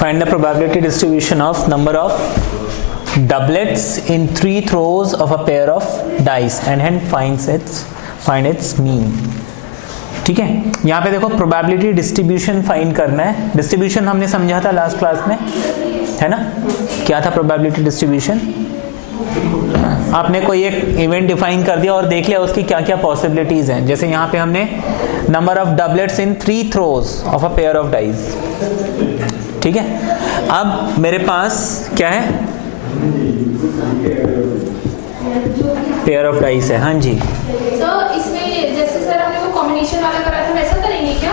Find the probability distribution of number of doublets in 3 throws of a pair of dice and hence find its mean. ठीक है, यहाँ पे देखो probability distribution find करना है. Distribution हमने समझा था लास्ट क्लास में, है ना. क्या था प्रोबेबिलिटी डिस्ट्रीब्यूशन? आपने कोई एक इवेंट डिफाइन कर दिया और देख लिया उसकी क्या क्या पॉसिबिलिटीज हैं. जैसे यहाँ पे हमने number of doublets in 3 throws of a pair of dice. ठीक है, अब मेरे पास क्या है? पेयर ऑफ डाइस है. हाँ जी, सर इसमें जैसे सर हमने वो कॉम्बिनेशन वाला करा था वैसा करेंगे क्या?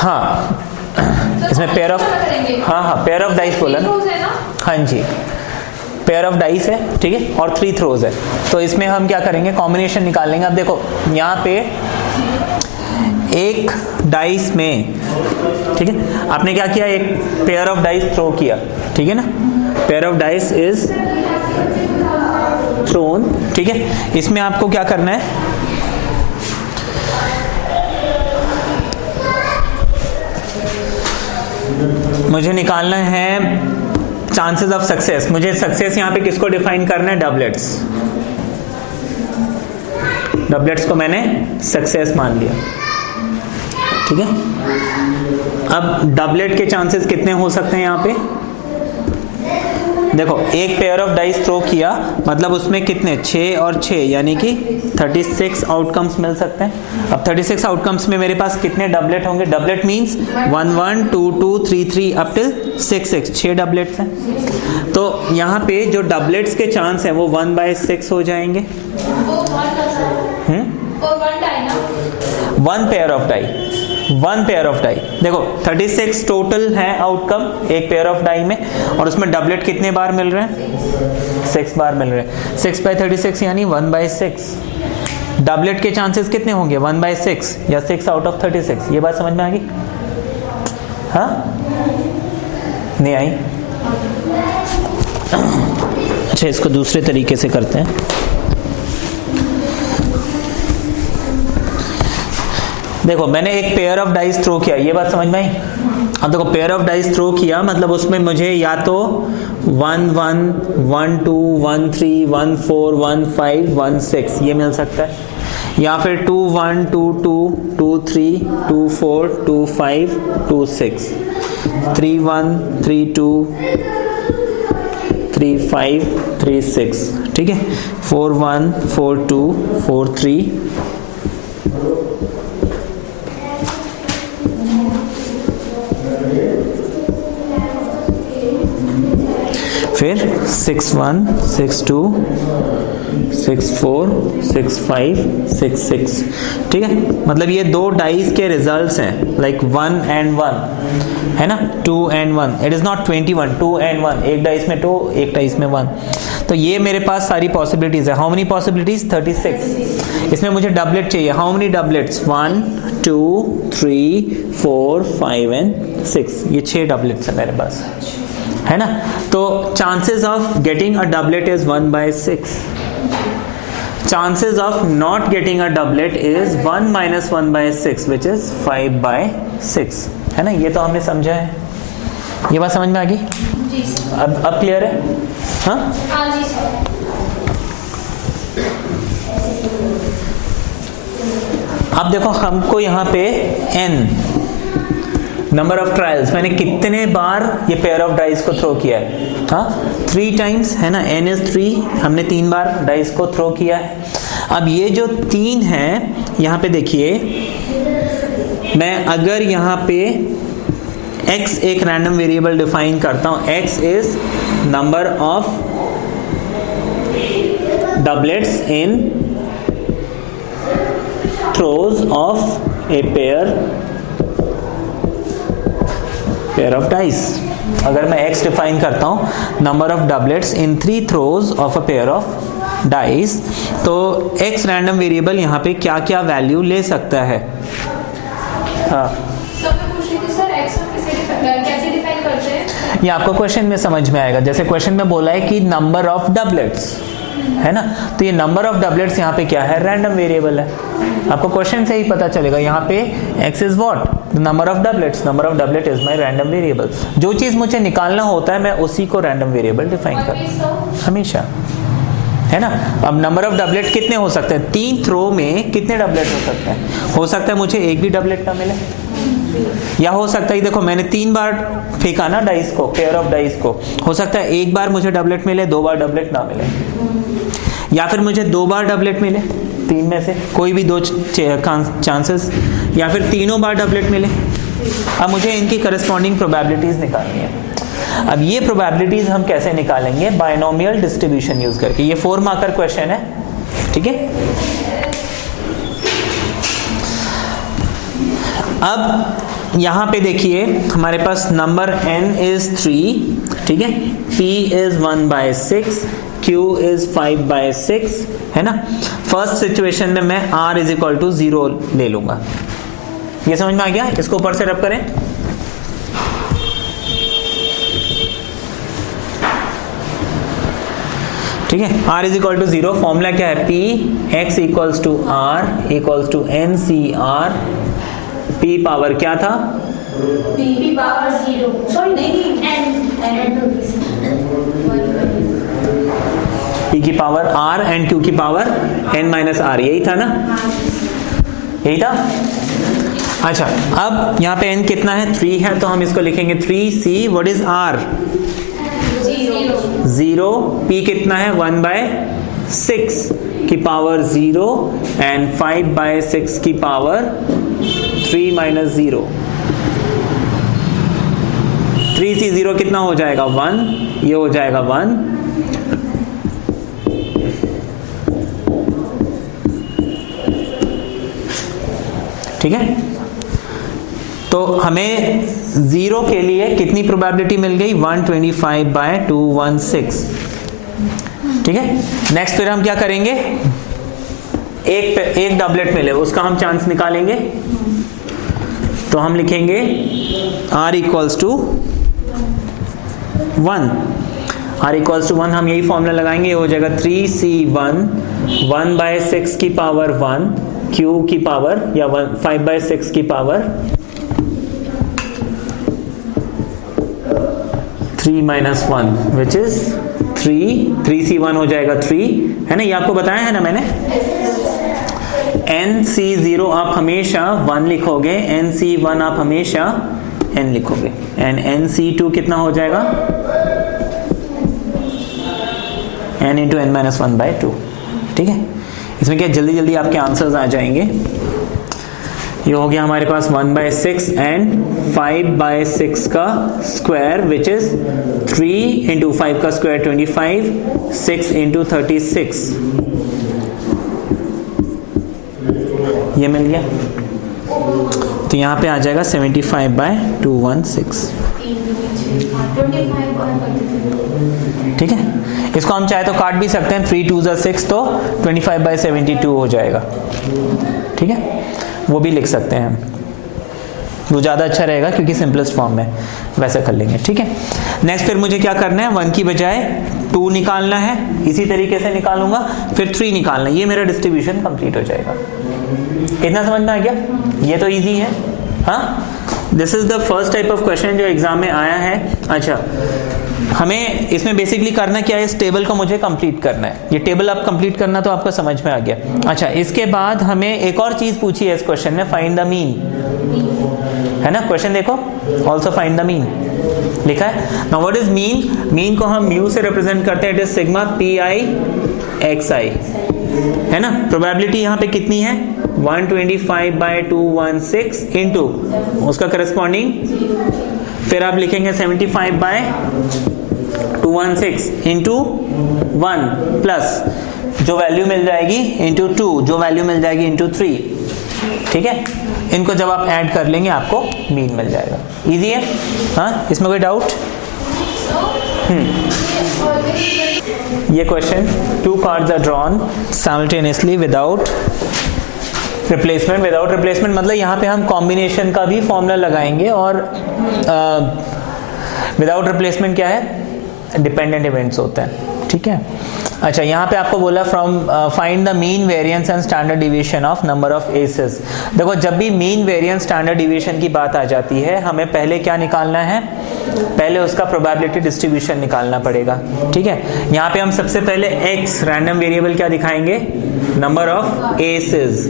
हाँ, इसमें पेयर ऑफ, हाँ पेयर ऑफ डाइस बोला ना. हाँ जी, पेयर ऑफ डाइस है. ठीक है, और 3 थ्रोज है. तो इसमें हम क्या करेंगे? कॉम्बिनेशन निकाल लेंगे. अब देखो यहाँ पे एक डाइस में, ठीक है, आपने क्या किया? एक पेयर ऑफ डाइस थ्रो किया. ठीक है ना, pair of dice is throne. ठीक है, इसमें आपको क्या करना है? मुझे निकालना है चांसेस ऑफ सक्सेस. मुझे सक्सेस यहाँ पे किसको डिफाइन करना है? डबलेट्स. डबलेट्स को मैंने सक्सेस मान लिया. ठीक है, अब डबलेट के चांसेस कितने हो सकते हैं यहाँ पे? देखो, एक पेयर ऑफ डाइस थ्रो किया मतलब उसमें कितने? 6 और 6 यानी कि 36 आउटकम्स मिल सकते हैं. अब 36 आउटकम्स में मेरे पास कितने डबलेट होंगे? Doublet means 1 1 2 2 3 3 up till 6 6. 6 doublets हैं. तो यहाँ पे जो डबलेट्स के चांस हैं वो 1/6 हो जाएंगे. One pair of die, one pair of die. देखो 36 टोटल है आउटकम एक पेयर ऑफ डाई में, और उसमें डबलेट कितने बार मिल रहे हैं? 6 बार मिल रहे हैं. 6/36 यानी 1/6. डबलेट के चांसेस कितने होंगे? 1/6 या 6 आउट ऑफ 36. ये बात समझ में आ गई? हाँ, नहीं आई? अच्छा, इसको दूसरे तरीके से करते हैं. देखो, मैंने एक पेयर ऑफ डाइस थ्रो किया. ये बात समझ में आई? अब देखो, पेयर ऑफ डाइस थ्रो किया मतलब उसमें मुझे या तो 1 1 1 2 1 3 1 4 1 5 1 6 ये मिल सकता है, या फिर 2 1 2 2 2 3 2 4 2 5 2 6 3 1 3 2 3 5 3 6. ठीक है, 4 1 4 2 4 3 फिर 6 1 6 2 6 4 6 5 6 6. ठीक है, मतलब ये दो डाइस के रिजल्ट्स हैं, लाइक 1 and 1 है ना, 2 and 1. It is not 21. 2 and 1, एक डाइस में 2 एक डाइस में 1. तो ये मेरे पास सारी पॉसिबिलिटीज है. How many possibilities? 36. इसमें मुझे डबलेट चाहिए. How many doublets? 1 2 3 4 5 and 6. ये 6 डबलेट्स है मेरे पास, है ना. तो chances of getting a doublet is 1/6. Chances of not getting a doublet is 1 - 1/6 which is 5/6. है ना, ये तो हमने समझा है. ये बात समझ में आ गई? अब क्लियर है? हाँ जी सर. अब देखो, हमको यहाँ पे n नंबर ऑफ ट्रायल्स, मैंने कितने बार ये पेयर ऑफ डाइस को थ्रो किया है? हाँ, 3 टाइम्स, है ना. n is 3, हमने 3 बार डाइस को थ्रो किया है. अब ये जो 3 है, यहाँ पे देखिए, मैं अगर यहाँ पे x एक रैंडम वेरिएबल डिफाइन करता हूँ. x is number of doublets in throws of a pair of dice. अगर मैं x डिफाइन करता हूं number of doublets in 3 throws of a pair of dice, तो x रैंडम वेरिएबल यहाँ पे क्या क्या वैल्यू ले सकता है? हाँ, ये आपको क्वेश्चन में समझ में आएगा. जैसे क्वेश्चन में बोला है कि नंबर ऑफ डबलेट्स, है ना। तो ये नंबर ऑफ डबलेट्स यहाँ पे क्या है, रैंडम वेरिएबल है। आपको क्वेश्चन से ही पता चलेगा यहाँ पे x is what, number of doublets, number of doublet is my random variable. जो चीज मुझे निकालना होता है मैं उसी को रैंडम वेरिएबल डिफाइन करता हमेशा, है ना। अब नंबर ऑफ डबलेट कितने हो सकते हैं, 3 थ्रो में कितने डबलेट हो सकते हैं, हो सकता है मुझे एक भी डबलेट ना मिले, या हो सकता है देखो मैंने 3 बार फेंका ना डाइस को, पेयर ऑफ डाइस को, हो सकता है एक बार मुझे डबलेट मिले, 2 बार डबलेट ना मिले, या फिर मुझे 2 बार डबलेट मिले, 3 में से कोई भी 2 चांसेस, या फिर तीनों बार डबलेट मिले। अब मुझे इनकी करस्पॉन्डिंग प्रोबेबिलिटीज निकालनी है। अब ये प्रोबेबिलिटीज हम कैसे निकालेंगे, बायनोमियल डिस्ट्रीब्यूशन यूज करके। ये 4 मार्कर क्वेश्चन है, ठीक है। अब यहां पे देखिए हमारे पास नंबर n इज 3, ठीक है, p इज 1/6, q इज 5/6, है ना। फर्स्ट सिचुएशन में मैं r इज इक्वल टू 0 ले लूंगा। ये समझ में आ गया, इसको ऊपर से रब करें। ठीक है, r is equal to 0, formula क्या है, p x equals to r equals to NCr, p power क्या था, p पावर 0, सॉरी नहीं n p की पावर r एंड q की पावर n माइनस r, यही था ना, यही था। अच्छा, अब यहाँ पे n कितना है, 3 है, तो हम इसको लिखेंगे 3c, what is r, 0, p कितना है 1/6 की पावर 0 एंड 5/6 की पावर 3 माइनस 0, 3c 0 कितना हो जाएगा 1, ये हो जाएगा 1, ठीक है। तो हमें 0 के लिए कितनी प्रोबेबिलिटी मिल गई, 125/216, ठीक है। नेक्स्ट फिर हम क्या करेंगे, एक डबलेट मिले उसका हम चांस निकालेंगे, तो हम लिखेंगे r equals to 1, r equals to 1, हम यही फॉर्मूला लगाएंगे, ये हो जाएगा 3c1 1/6 की पावर 1, q की पावर या 5/6 की power 3 minus 1 which is 3c1 हो जाएगा 3, है ना, ये आपको बताया है ना मैंने। NC0 आप हमेशा 1 लिखोगे, NC1 आप हमेशा n लिखोगे, एंड NC2 कितना हो जाएगा, n इंटू n माइनस 1/2, ठीक है। इसमें क्या जल्दी जल्दी आपके आंसर्स आ जाएंगे। ये हो गया हमारे पास 1/6 एंड 5/6 का स्क्वायर विच इज 3 इंटू 5 का स्क्वायर 25, 6 इंटू 36, ये मिल गया। तो यहाँ पे आ जाएगा 75/216, ठीक है। इसको हम चाहे तो काट भी सकते हैं, 3 2 6, तो 25/72 हो जाएगा, ठीक है, वो भी लिख सकते हैं हम, वो ज़्यादा अच्छा रहेगा क्योंकि सिंपलेस्ट फॉर्म में वैसा कर लेंगे, ठीक है। नेक्स्ट फिर मुझे क्या करना है, 1 की बजाय 2 निकालना है, इसी तरीके से निकालूंगा, फिर 3 निकालना है, ये मेरा डिस्ट्रीब्यूशन कंप्लीट हो जाएगा। इतना समझ में आ गया, ये तो इजी है। हाँ, this is the first type of question जो एग्जाम में आया है। अच्छा, हमें इसमें बेसिकली करना क्या है, इस टेबल को मुझे कंप्लीट करना है, ये टेबल आप कंप्लीट करना तो आपको समझ में आ गया। अच्छा, इसके बाद हमें एक और चीज पूछी है इस क्वेश्चन में, फाइंड द मीन, है ना। क्वेश्चन देखो, ऑल्सो फाइंड द मीन लिखा है। Now what is mean, mean को हम म्यू से रिप्रेजेंट करते हैं, it is sigma PI XI, है ना। प्रोबेबिलिटी यहाँ पे कितनी है, 125/216 इंटू उसका करस्पॉन्डिंग, फिर आप लिखेंगे 75/216 इंटू 1 प्लस जो वैल्यू मिल जाएगी इंटू 2 जो वैल्यू मिल जाएगी इंटू 3, ठीक है। इनको जब आप ऐड कर लेंगे आपको मीन मिल जाएगा। इजी है, हाँ, इसमें कोई डाउट। ये question 2 cards are drawn simultaneously without replacement. Without replacement मतलब यहाँ पे हम कॉम्बिनेशन का भी फॉर्मूला लगाएंगे, और विदाउट रिप्लेसमेंट क्या है, डिपेंडेंट इवेंट्स होते हैं, ठीक है। अच्छा, यहाँ पे आपको बोला from find the mean variance and standard division of number of aces. देखो जब भी मीन वेरिएंस स्टैंडर्ड डिवीजन की बात आ जाती है, हमें पहले क्या निकालना है, पहले उसका प्रोबेबिलिटी डिस्ट्रीब्यूशन निकालना पड़ेगा। ठीक है, यहाँ पे हम सबसे पहले x रैंडम वेरिएबल क्या दिखाएंगे, नंबर ऑफ एसेस,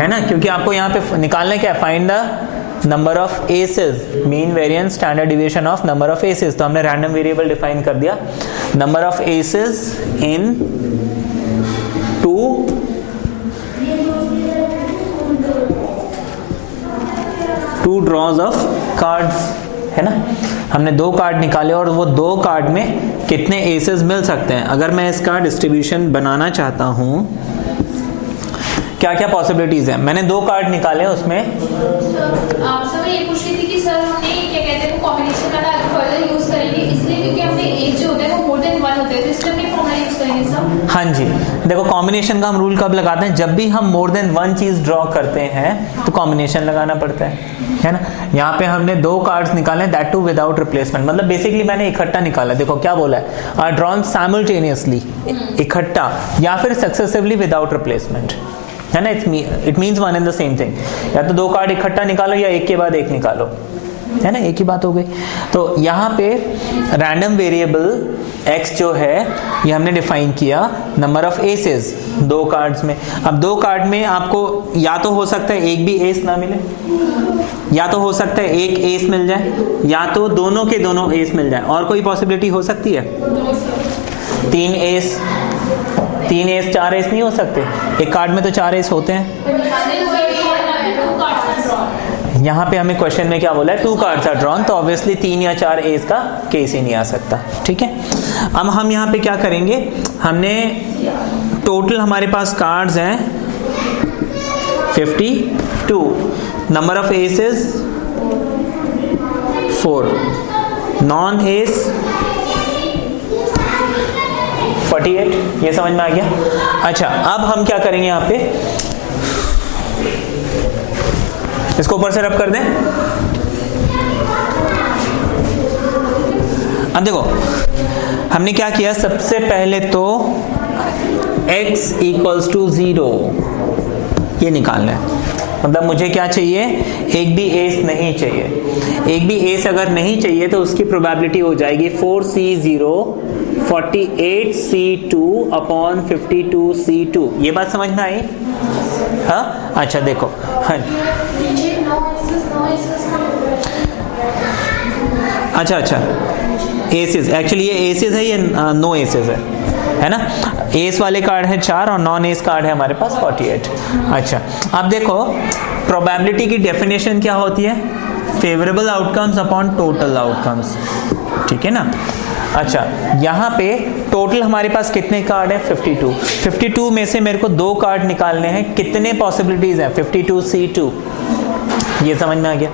है ना, क्योंकि आपको यहाँ पे निकालना क्या है, find the number of aces, mean variance standard division of number of aces. तो हमने रैंडम वेरिएबल डिफाइन कर दिया, number of aces in two draws of cards, है ना। हमने 2 कार्ड निकाले और वो 2 कार्ड में कितने एसेस मिल सकते हैं। अगर मैं इसका डिस्ट्रीब्यूशन बनाना चाहता हूं, क्या क्या पॉसिबिलिटीज है, मैंने 2 कार्ड निकाले, उसमें आपसे मैं ये पूछ रही थी कि सर हमने क्या कहते हैं कॉम्बिनेशन वाला फर्दर यूज करेंगे, इसलिए क्योंकि हमने एक जो होते हैं वो मोर देन 1 होते हैं, तो इसलिए हमने फॉर्मूला यूज करेंगे सर। हाँ जी, देखो कॉम्बिनेशन का हम रूल कब लगाते हैं, जब भी हम मोर देन 1 चीज ड्रॉ करते हैं तो कॉम्बिनेशन लगाना पड़ता है ना। यहाँ पे हमने 2 कार्ड्स निकाले, दैट टू विदाउट रिप्लेसमेंट, मतलब बेसिकली मैंने इकट्ठा निकाला। देखो क्या बोला है, आर ड्रॉन साइमल्टेनियसली, इकट्ठा या फिर सक्सेसिवली विदाउट रिप्लेसमेंट, है ना। It means one and the same thing, या तो 2 कार्ड इकट्ठा निकालो या एक के बाद एक निकालो, है ना, एक ही बात हो गई। तो यहाँ पे रैंडम वेरिएबल x जो है ये हमने डिफाइन किया नंबर ऑफ एसेस 2 कार्ड्स में। अब 2 कार्ड में आपको या तो हो सकता है एक भी एस ना मिले, या तो हो सकता है एक एस मिल जाए, या तो दोनों के दोनों एस मिल जाए। और कोई पॉसिबिलिटी हो सकती है, 3 एस 4 एस नहीं हो सकते, एक कार्ड में तो 4 एस होते हैं। यहाँ पे हमें क्वेश्चन में क्या बोला है, 2 कार्ड्स आर ड्रॉन, तो ऑब्वियसली 3 या 4 एस का केस ही नहीं आ सकता। ठीक है, अब हम यहाँ पे क्या करेंगे, हमने टोटल हमारे पास कार्ड्स हैं 52, number of aces 4, non ace 48, ये समझ में आ गया। अच्छा, अब हम क्या करेंगे, यहाँ पे इसको ऊपर से रब कर दें। अब देखो हमने क्या किया, सबसे पहले तो x इक्वल्स टू 0 ये निकालना है। मतलब मुझे क्या चाहिए, एक भी एस नहीं चाहिए। एक भी एस अगर नहीं चाहिए तो उसकी प्रोबेबिलिटी हो जाएगी 4C0 48C2 अपॉन 52C2। ये बात समझ में आई? हाँ, अच्छा देखो, हाँ अच्छा एसेस, एक्चुअली ये एसेस है, ये नो एसेस है ना। एस वाले कार्ड है 4 और नॉन एस कार्ड है हमारे पास 48। अच्छा, अब देखो प्रोबेबिलिटी की डेफिनेशन क्या होती है, favourable outcomes upon total outcomes, ठीक है ना। अच्छा, यहाँ पे टोटल हमारे पास कितने कार्ड हैं, 52। 52 में से मेरे को 2 कार्ड निकालने हैं, कितने पॉसिबिलिटीज हैं, 52C2, ये समझ में आ गया।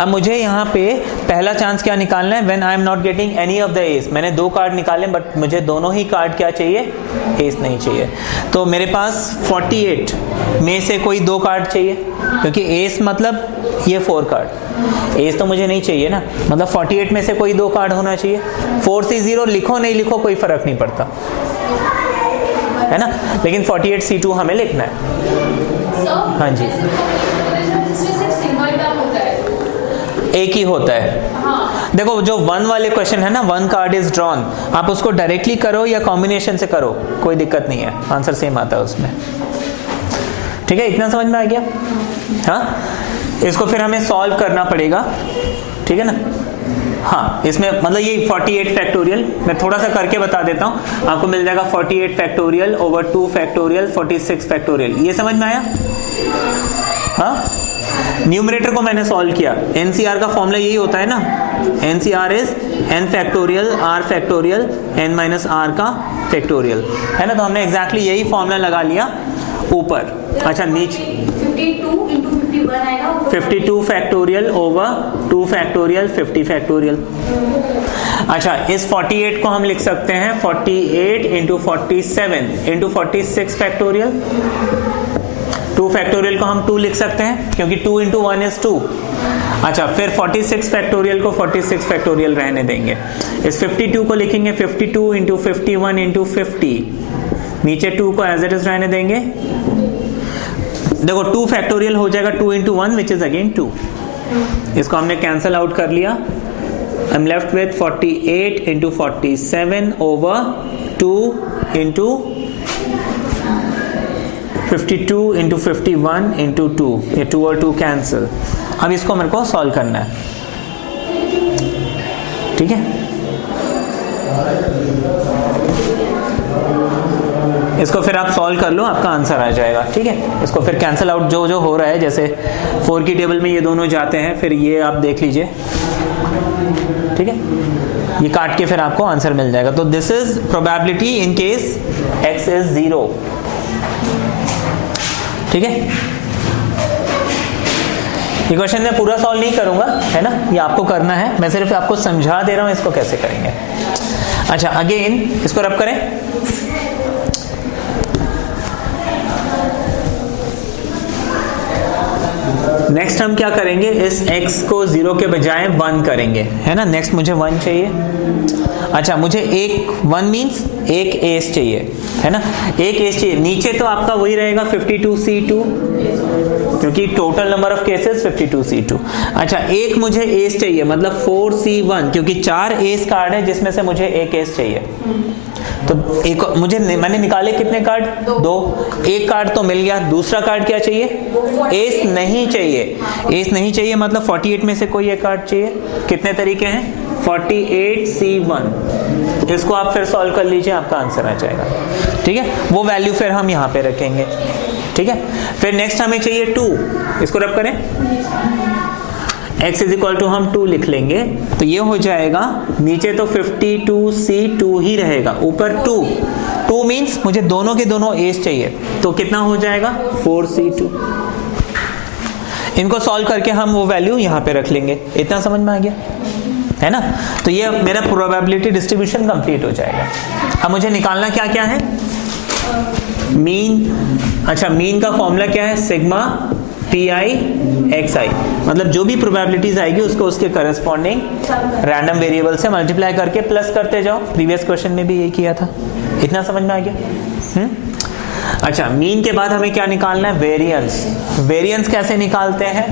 अब मुझे यहाँ पे पहला चांस क्या निकालना है, when I am not getting any of the S. मैंने 2 कार्ड निकाले बट मुझे दोनों ही कार्ड क्या चाहिए, एस नहीं चाहिए। तो मेरे पास 48 में से कोई 2 कार्ड चाहिए, क्योंकि एस मतलब ये 4 कार्ड, एस तो मुझे नहीं चाहिए ना, मतलब 48 में से कोई 2 कार्ड होना चाहिए। 4C0 लिखो नहीं लिखो कोई फर्क नहीं पड़ता, है ना, लेकिन 48C2 हमें लिखना है। हाँ जी, एक ही होता है। हाँ। देखो जो 1 वाले क्वेश्चन है ना, 1 कार्ड इज ड्रॉन, आप उसको डायरेक्टली करो या कॉम्बिनेशन से करो, कोई दिक्कत नहीं है, आंसर सेम आता है उसमें। ठीक है, इतना समझ में आ गया। हाँ, इसको फिर हमें सॉल्व करना पड़ेगा, ठीक है ना। हाँ, इसमें मतलब ये 48 फैक्टोरियल मैं थोड़ा सा करके बता देता हूँ, आपको मिल जाएगा 48 फैक्टोरियल ओवर 2 फैक्टोरियल 46 फैक्टोरियल। ये समझ में आया? हाँ, न्यूमरेटर को मैंने सॉल्व किया, एनसीआर का फॉर्मूला यही होता है ना, NCR is n factorial r factorial n minus r का फैक्टोरियल, है ना। तो हमने एग्जैक्टली यही फॉर्मूला लगा लिया ऊपर। अच्छा, नीचे 52 फैक्टोरियल ओवर 2 फैक्टोरियल 50 फैक्टोरियल। अच्छा, इस 48 को हम लिख सकते हैं 48 इंटू 47 इंटू 46 फैक्टोरियल, 2 फैक्टोरियल को हम 2 लिख सकते हैं क्योंकि 2 इंटू 1 इज 2। अच्छा, फिर 46 फैक्टोरियल को 46 फैक्टोरियल रहने देंगे। इस 52 को लिखेंगे 52 इंटू 51 इंटू 50, नीचे 2 को एज इट इज रहने देंगे। देखो 2 फैक्टोरियल हो जाएगा 2 इंटू 1 विच इज अगेन 2। इसको हमने कैंसल आउट कर लिया। I am left with 48 into 47 over 2 into 52 into 51 into 2, ये 2 और 2 कैंसिल। अब इसको मेरे को सॉल्व करना है, ठीक है। इसको फिर आप सॉल्व कर लो, आपका आंसर आ जाएगा, ठीक है। इसको फिर कैंसिल आउट जो जो हो रहा है, जैसे 4 की टेबल में ये दोनों जाते हैं, फिर ये आप देख लीजिए, ठीक है। ये काट के फिर आपको आंसर मिल जाएगा। तो this is probability in case x is 0, ठीक है। ये क्वेश्चन मैं पूरा सॉल्व नहीं करूंगा, है ना, ये आपको करना है, मैं सिर्फ आपको समझा दे रहा हूं इसको कैसे करेंगे। अच्छा, अगेन इसको रब करें। नेक्स्ट हम क्या करेंगे, इस x को 0 के बजाय 1 करेंगे, है ना। नेक्स्ट मुझे 1 चाहिए। अच्छा, मुझे एक 1 मीन्स एक एस चाहिए, है ना, एक एस चाहिए। नीचे तो आपका वही रहेगा 52C2 क्योंकि total number of cases 52C2। अच्छा, एक मुझे एस चाहिए, मतलब 4C1 क्योंकि 4 एस कार्ड है जिसमें से मुझे एक एस चाहिए। तो एक मैंने निकाले कितने कार्ड, 2। एक कार्ड तो मिल गया, दूसरा कार्ड क्या चाहिए, एस नहीं चाहिए। एस नहीं चाहिए मतलब 48 में से कोई एक कार्ड चाहिए। कितने तरीके हैं, 48C1। इसको आप फिर सॉल्व कर लीजिए, आपका आंसर आ जाएगा, ठीक है। वो वैल्यू फिर हम यहाँ पे रखेंगे, ठीक है। फिर नेक्स्ट हमें चाहिए 2, इसको रब करें। x इज इक्वल टू हम 2 लिख लेंगे, तो ये हो जाएगा, नीचे तो 52C2 ही रहेगा, ऊपर 2 मीन्स मुझे दोनों के दोनों एस चाहिए, तो कितना हो जाएगा 4C2। इनको सॉल्व करके हम वो वैल्यू यहाँ पे रख लेंगे। इतना समझ में आ गया, है ना। तो ये मेरा प्रोबेबिलिटी डिस्ट्रीब्यूशन कंप्लीट हो जाएगा। अब मुझे निकालना क्या क्या है, मीन। अच्छा, मीन का फॉर्मूला क्या है, सिग्मा PI XI, मतलब जो भी प्रोबेबिलिटीज आएगी उसको उसके करस्पॉन्डिंग रैंडम वेरिएबल से मल्टीप्लाई करके प्लस करते जाओ। प्रीवियस क्वेश्चन में भी यही किया था। इतना समझ में आ गया। अच्छा, मीन के बाद हमें क्या निकालना है, वेरिएंस। वेरिएंस कैसे निकालते हैं,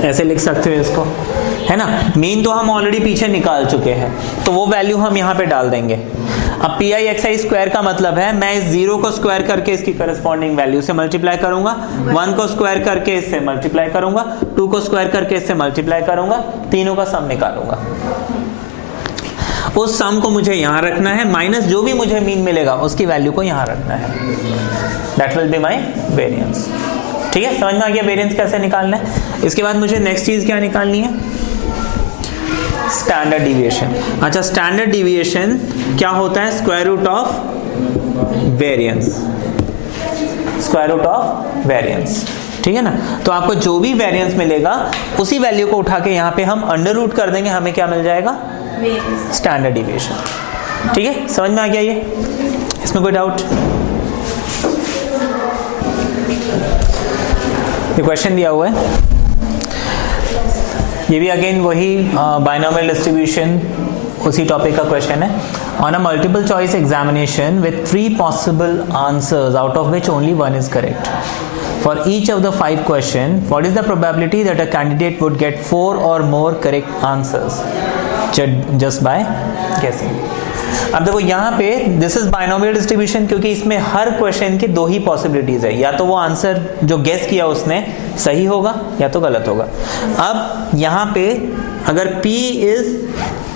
ऐसे लिख सकते हो इसको, है ना। मीन तो हम ऑलरेडी पीछे निकाल चुके हैं, तो वो वैल्यू हम यहाँ पे डाल देंगे। अब PI XI स्क्वायर का मतलब है मैं इस 0 को स्क्वायर करके इसकी करस्पॉन्डिंग वैल्यू से मल्टीप्लाई करूंगा, 1 को स्क्वायर करके इससे मल्टीप्लाई करूंगा, 2 को स्क्वायर करके इससे मल्टीप्लाई करूंगा, तीनों का सम निकालूंगा। उस सम को मुझे यहाँ रखना है, माइनस जो भी मुझे मीन मिलेगा उसकी वैल्यू को यहाँ रखना है। That will be my variance, ठीक है। समझ में आ गया वेरिएंस कैसे निकालना है। इसके बाद मुझे नेक्स्ट चीज क्या निकालनी है, स्टैंडर्ड डिविएशन। अच्छा, स्टैंडर्ड डिविएशन क्या होता है, square root of variance, square root of variance, ठीक है ना। तो आपको जो भी वेरिएंस मिलेगा उसी वैल्यू को उठा के यहाँ पे हम अंडर रूट कर देंगे, हमें क्या मिल जाएगा, स्टैंडर्ड डिविएशन, ठीक है। समझ में आ गया ये, इसमें कोई डाउट। ये क्वेश्चन दिया हुआ है, ये भी अगेन वही बाइनोमियल डिस्ट्रीब्यूशन, उसी टॉपिक का क्वेश्चन है। On a multiple choice examination with 3 possible answers out of which only 1 is correct, for each of the 5 question what is the probability that a candidate would get 4 और more correct answers just by गेसिंग। अब देखो यहाँ पे this is binomial distribution, क्योंकि इसमें हर question की 2 ही possibilities है, या तो वो आंसर जो गेस किया उसने सही होगा या तो गलत होगा। अब यहाँ पे अगर P is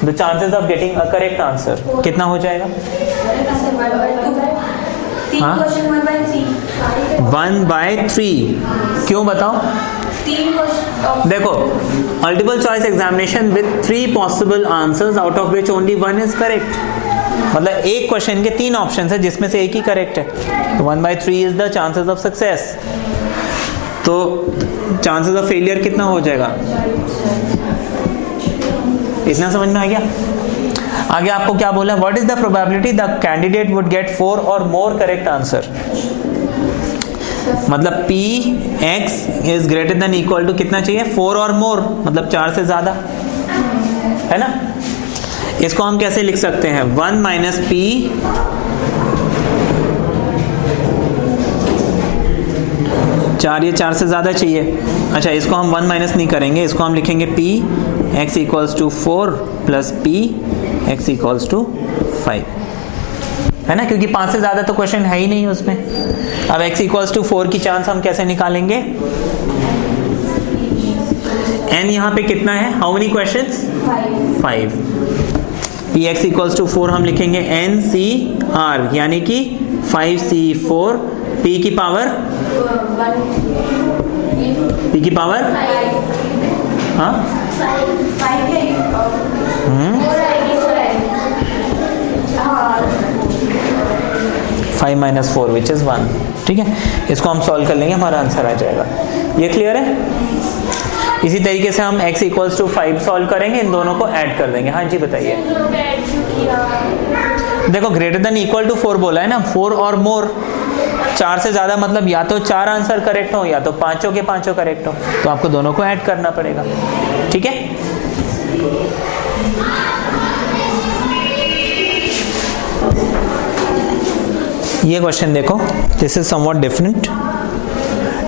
the chances of getting a correct answer कितना हो जाएगा, 1/3। क्यों बताओ, देखो multiple choice examination with 3 possible answers out of which only 1 is correct, मतलब एक क्वेश्चन के 3 ऑप्शन है जिसमें से एक ही करेक्ट है, तो 1/3 is the chances of success. तो चांसेस ऑफ फेलियर कितना हो जाएगा, इतना समझ में आ गया। आगे आपको क्या बोला, what is the probability the candidate would get 4 और मोर करेक्ट आंसर। मतलब p x is greater than equal to कितना चाहिए, 4 और मोर, मतलब 4 से ज्यादा, है ना। इसको हम कैसे लिख सकते हैं, 1 माइनस p चार, ये 4 से ज्यादा चाहिए। अच्छा, इसको हम 1 माइनस नहीं करेंगे, इसको हम लिखेंगे p x equals to 4 plus p x equals to 5, है ना, क्योंकि 5 से ज्यादा तो क्वेश्चन है ही नहीं उसमें। अब x इक्वल्स टू 4 की चांस हम कैसे निकालेंगे, n यहाँ पे कितना है, how many questions, 5। px equals to 4 हम लिखेंगे NCR, यानी कि 5C4 p की पावर, p की पावर, हाँ 5 माइनस 4 विच इज 1। ठीक है, इसको हम सॉल्व कर लेंगे, हमारा आंसर आ जाएगा। ये क्लियर है। इसी तरीके से हम x इक्वल्स टू 5 सॉल्व करेंगे, इन दोनों को ऐड कर देंगे। हाँ जी बताइए। देखो ग्रेटर देन इक्वल टू 4 बोला है ना, 4 और मोर, 4 से ज्यादा मतलब या तो 4 आंसर करेक्ट हो या तो 5 के 5 करेक्ट हो, तो आपको दोनों को ऐड करना पड़ेगा। ठीक है, ये क्वेश्चन देखो, this is somewhat different.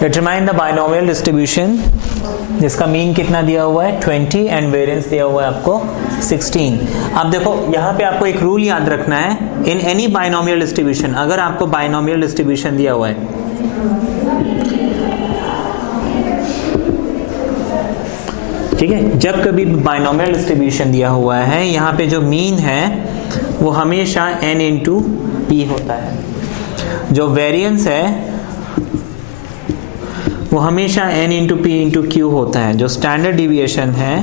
Determine the binomial distribution, जिसका मीन कितना दिया हुआ है 20 एंड वेरिएंस दिया हुआ है आपको 16। अब देखो यहाँ पे आपको एक रूल याद रखना है, इन एनी बाइनोमियल डिस्ट्रीब्यूशन, अगर आपको बाइनोमियल डिस्ट्रीब्यूशन दिया हुआ है, ठीक है, जब कभी बाइनोमियल डिस्ट्रीब्यूशन दिया हुआ है, यहाँ पे जो मीन है वो हमेशा n इंटू p होता है, जो वेरिएंस है वो हमेशा n into p into q होता है, जो स्टैंडर्ड डिविएशन है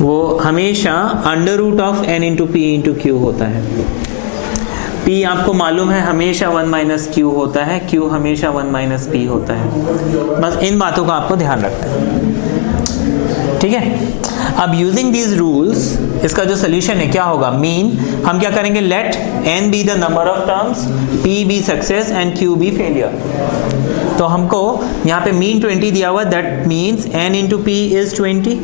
वो हमेशा under root of n into p into q होता है। p आपको मालूम है हमेशा 1 माइनस q होता है, q हमेशा 1 माइनस p होता है। बस इन बातों का आपको ध्यान रखना है। ठीक है, अब यूजिंग दीज रूल्स, इसका जो सोल्यूशन है क्या होगा, मीन हम क्या करेंगे, let n be the number of terms, p be success and q be failure. तो हमको यहाँ पे मीन 20 दिया हुआ, that means n into p is 20,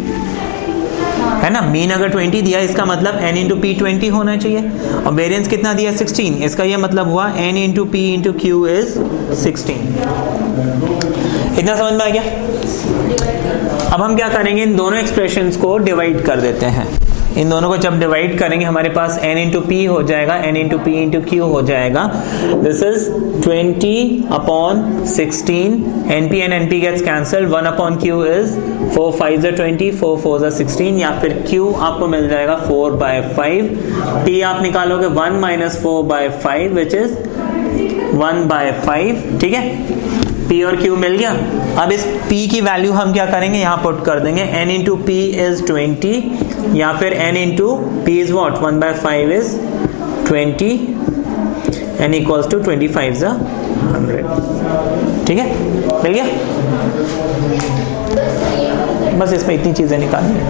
है ना। मीन अगर 20 दिया, इसका मतलब n इंटू p 20 होना चाहिए, और वेरिएंस कितना दिया 16, इसका ये मतलब हुआ n into p into q is 16। इतना समझ में आ गया। अब हम क्या करेंगे, इन दोनों एक्सप्रेशंस को डिवाइड कर देते हैं। इन दोनों को जब डिवाइड करेंगे हमारे पास n इंटू पी हो जाएगा, n into p into q हो जाएगा। This is 20 upon 16, np and np gets cancel, 1 upon q is 4 5 20, 4 4 16, या फिर q आपको मिल जाएगा 4/5, p आप निकालोगे 1 माइनस 4/5 विच इज 1/5। ठीक है, p और q मिल गया। अब इस p की वैल्यू हम क्या करेंगे, यहाँ पुट कर देंगे, n इंटू p इज 20, या फिर n into p is what 1/5 is 20, n equals to 25 100। ठीक है, मिल गया। बस इसमें इतनी चीजें निकालनी है।